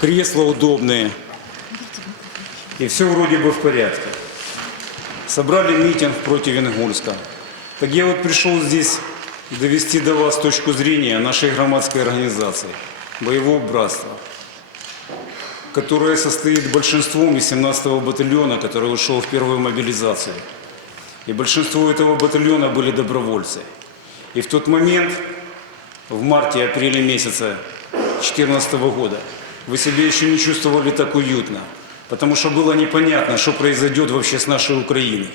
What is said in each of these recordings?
кресла удобные, и все вроде бы в порядке. Собрали митинг против Ингульска. Так я вот пришел здесь довести до вас точку зрения нашей громадской организации, боевого братства, которая состоит большинством из 17-го батальона, который ушел в первую мобилизацию. И большинство этого батальона были добровольцы. И в тот момент, в марте-апреле месяца 2014 года, вы себя еще не чувствовали так уютно, потому что было непонятно, что произойдет вообще с нашей Украиной.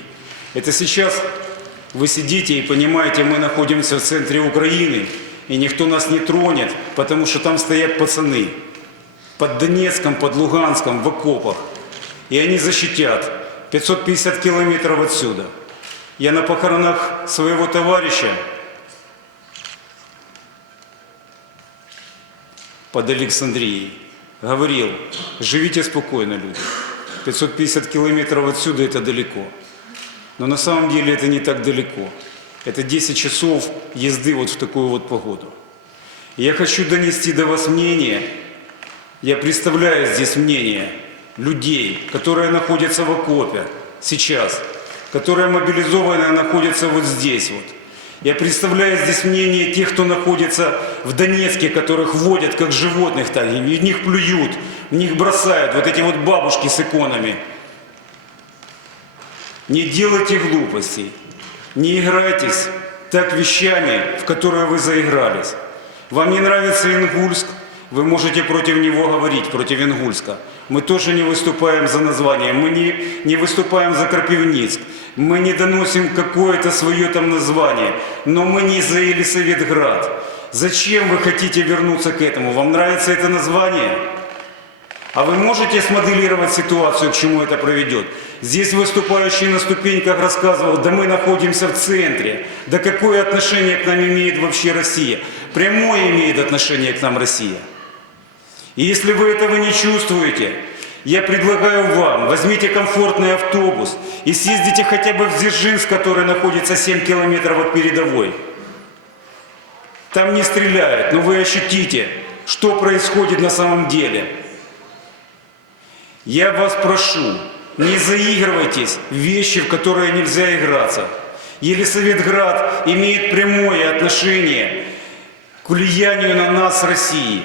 Это сейчас вы сидите и понимаете, мы находимся в центре Украины, и никто нас не тронет, потому что там стоят пацаны под Донецком, под Луганском, в окопах. И они защитят 550 километров отсюда. Я на похоронах своего товарища под Александрией говорил, живите спокойно, люди. 550 километров отсюда это далеко. Но на самом деле это не так далеко. Это 10 часов езды вот в такую вот погоду. И Я хочу донести до вас мнение, я представляю здесь мнение людей, которые находятся в окопе сейчас, которые мобилизованные находятся вот здесь вот. Я представляю здесь мнение тех, кто находится в Донецке, которых водят как животных, так, и в них плюют, в них бросают, вот эти вот бабушки с иконами. Не делайте глупостей, не играйтесь так вещами, в которые вы заигрались. Вам не нравится Ингульск, вы можете против него говорить, против Ингульска. Мы тоже не выступаем за название, мы не, не выступаем за Крапивницк, мы не доносим какое-то свое там название, но мы не за Елисаветград. Зачем вы хотите вернуться к этому? Вам нравится это название? А вы можете смоделировать ситуацию, к чему это приведет? Здесь выступающий на ступеньках рассказывал, да мы находимся в центре. Да какое отношение к нам имеет вообще Россия? Прямое имеет отношение к нам Россия. И если вы этого не чувствуете, я предлагаю вам, возьмите комфортный автобус и съездите хотя бы в Дзержинск, который находится 7 километров от передовой. Там не стреляют, но вы ощутите, что происходит на самом деле. Я вас прошу, не заигрывайтесь в вещи, в которые нельзя играться. Елисаветград имеет прямое отношение к влиянию на нас, России.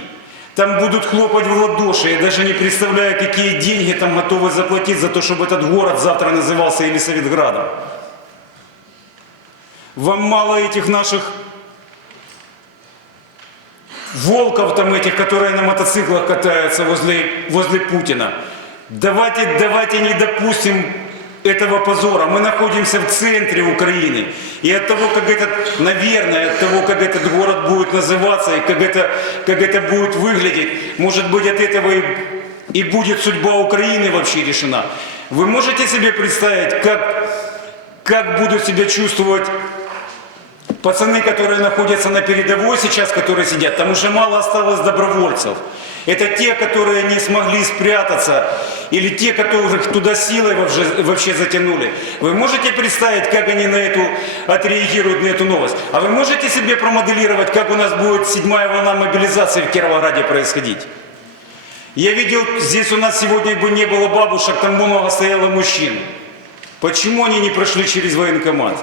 Там будут хлопать в ладоши. Я даже не представляю, какие деньги там готовы заплатить за то, чтобы этот город завтра назывался Елисаветградом. Вам мало этих наших волков там этих, которые на мотоциклах катаются возле, возле Путина. Давайте, давайте не допустим этого позора. Мы находимся в центре Украины. И от того, как этот, наверное, от того, как этот город будет называться и как это, как это будет выглядеть, может быть, от этого и, и будет судьба Украины вообще решена. Вы можете себе представить, как, как будут себя чувствовать пацаны, которые находятся на передовой сейчас, которые сидят, там уже мало осталось добровольцев. Это те, которые не смогли спрятаться, или те, которых туда силой вообще, вообще затянули. Вы можете представить, как они на эту отреагируют на эту новость? А вы можете себе промоделировать, как у нас будет седьмая волна мобилизации в Кировограде происходить? Я видел, здесь у нас сегодня бы не было бабушек, там много стояло мужчин. Почему они не прошли через военкомат?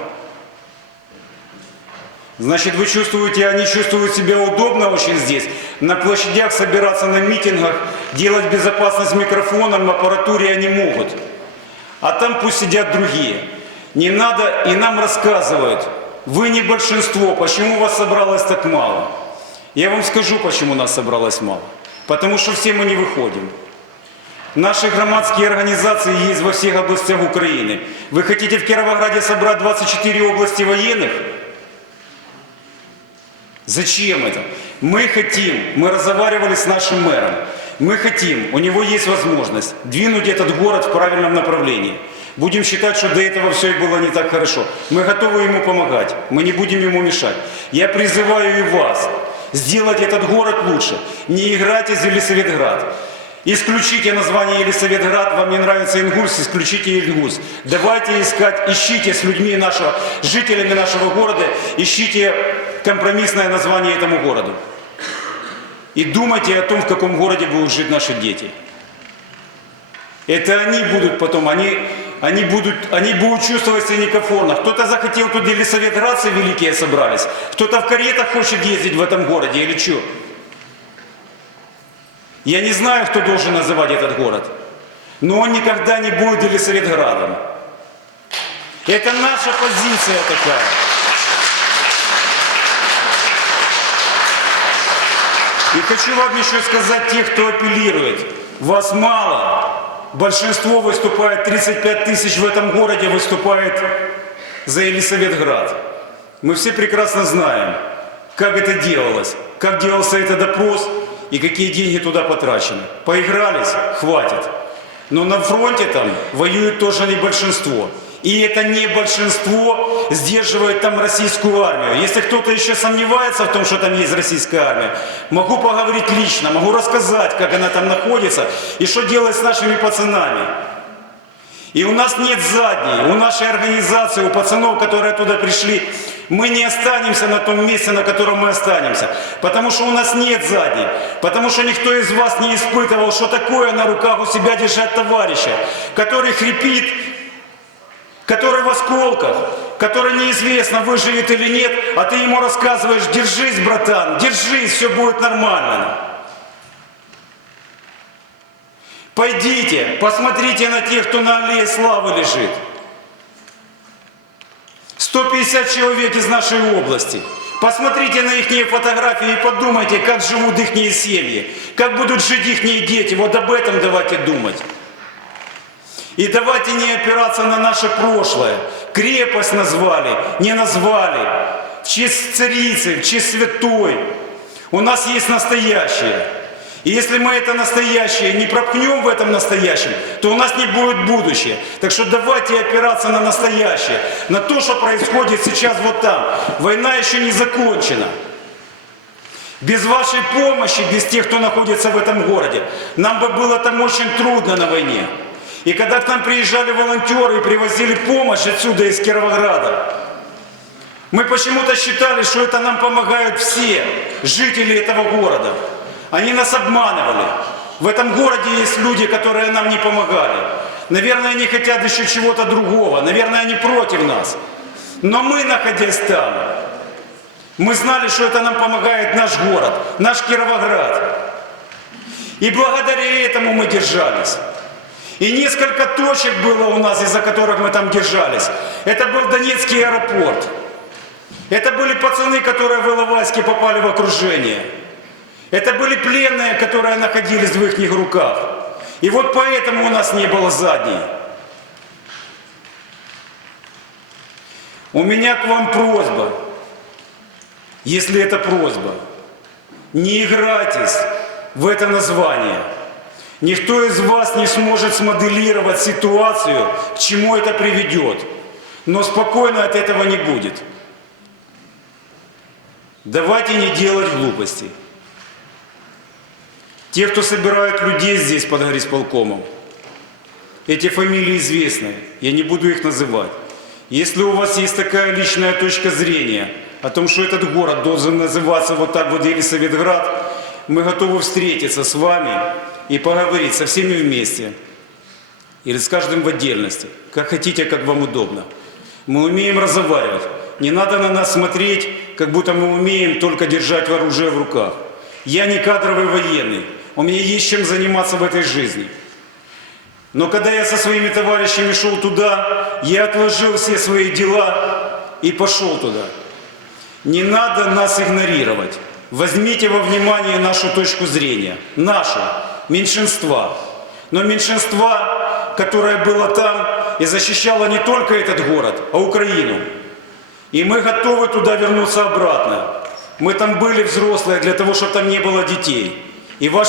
Значит, вы чувствуете, они чувствуют себя удобно очень здесь. На площадях собираться на митингах, делать безопасность микрофоном, аппаратуре они могут. А там пусть сидят другие. Не надо, и нам рассказывают, вы не большинство, почему вас собралось так мало. Я вам скажу, почему нас собралось мало. Потому что все мы не выходим. Наши громадские организации есть во всех областях Украины. Вы хотите в Кировограде собрать 24 области военных? Зачем это? Мы хотим, мы разговаривали с нашим мэром, мы хотим, у него есть возможность двинуть этот город в правильном направлении. Будем считать, что до этого все и было не так хорошо. Мы готовы ему помогать, мы не будем ему мешать. Я призываю и вас сделать этот город лучше. Не играть из Елисаветград. Исключите название Елисаветград, вам не нравится Ингульс, исключите Ингульс. Давайте искать, ищите с людьми нашего, жителями нашего города, ищите компромиссное название этому городу. и думайте о том, в каком городе будут жить наши дети. Это они будут потом, они, они, будут, они будут чувствовать себя некомфортно. Кто-то захотел туда или советградцы великие собрались, кто-то в каретах хочет ездить в этом городе или что. Я не знаю, кто должен называть этот город, но он никогда не будет Елисаветградом. Это наша позиция такая. И хочу вам еще сказать тех, кто апеллирует. Вас мало. Большинство выступает, 35 тысяч в этом городе выступает за Елисаветград. Мы все прекрасно знаем, как это делалось, как делался этот допрос и какие деньги туда потрачены. Поигрались? Хватит. Но на фронте там воюет тоже не большинство. И это не большинство сдерживает там российскую армию. Если кто-то еще сомневается в том, что там есть российская армия, могу поговорить лично, могу рассказать, как она там находится и что делать с нашими пацанами. И у нас нет задней, у нашей организации, у пацанов, которые туда пришли, мы не останемся на том месте, на котором мы останемся. Потому что у нас нет задней. Потому что никто из вас не испытывал, что такое на руках у себя держать товарища, который хрипит, который в осколках, который неизвестно, выживет или нет, а ты ему рассказываешь, держись, братан, держись, все будет нормально. Пойдите, посмотрите на тех, кто на аллее славы лежит. 150 человек из нашей области. Посмотрите на их фотографии и подумайте, как живут их семьи, как будут жить их дети. Вот об этом давайте думать. И давайте не опираться на наше прошлое. Крепость назвали, не назвали. В честь царицы, в честь святой. У нас есть настоящее. И если мы это настоящее не пропнем в этом настоящем, то у нас не будет будущего. Так что давайте опираться на настоящее, на то, что происходит сейчас вот там. Война еще не закончена. Без вашей помощи, без тех, кто находится в этом городе, нам бы было там очень трудно на войне. И когда к нам приезжали волонтеры и привозили помощь отсюда, из Кировограда, мы почему-то считали, что это нам помогают все жители этого города. Они нас обманывали. В этом городе есть люди, которые нам не помогали. Наверное, они хотят еще чего-то другого. Наверное, они против нас. Но мы, находясь там, мы знали, что это нам помогает наш город, наш Кировоград. И благодаря этому мы держались. И несколько точек было у нас, из-за которых мы там держались. Это был Донецкий аэропорт. Это были пацаны, которые в Иловайске попали в окружение. Это были пленные, которые находились в их руках. И вот поэтому у нас не было задней. У меня к вам просьба, если это просьба, не играйтесь в это название. Никто из вас не сможет смоделировать ситуацию, к чему это приведет. Но спокойно от этого не будет. Давайте не делать глупостей. Те, кто собирают людей здесь под горисполкомом, эти фамилии известны, я не буду их называть. Если у вас есть такая личная точка зрения о том, что этот город должен называться вот так вот Елисаветград, мы готовы встретиться с вами и поговорить со всеми вместе. Или с каждым в отдельности. Как хотите, как вам удобно. Мы умеем разговаривать. Не надо на нас смотреть, как будто мы умеем только держать оружие в руках. Я не кадровый военный. У меня есть чем заниматься в этой жизни. Но когда я со своими товарищами шел туда, я отложил все свои дела и пошел туда. Не надо нас игнорировать. Возьмите во внимание нашу точку зрения. Нашу, меньшинства. Но меньшинства, которое было там и защищало не только этот город, а Украину. И мы готовы туда вернуться обратно. Мы там были взрослые для того, чтобы там не было детей. И ваш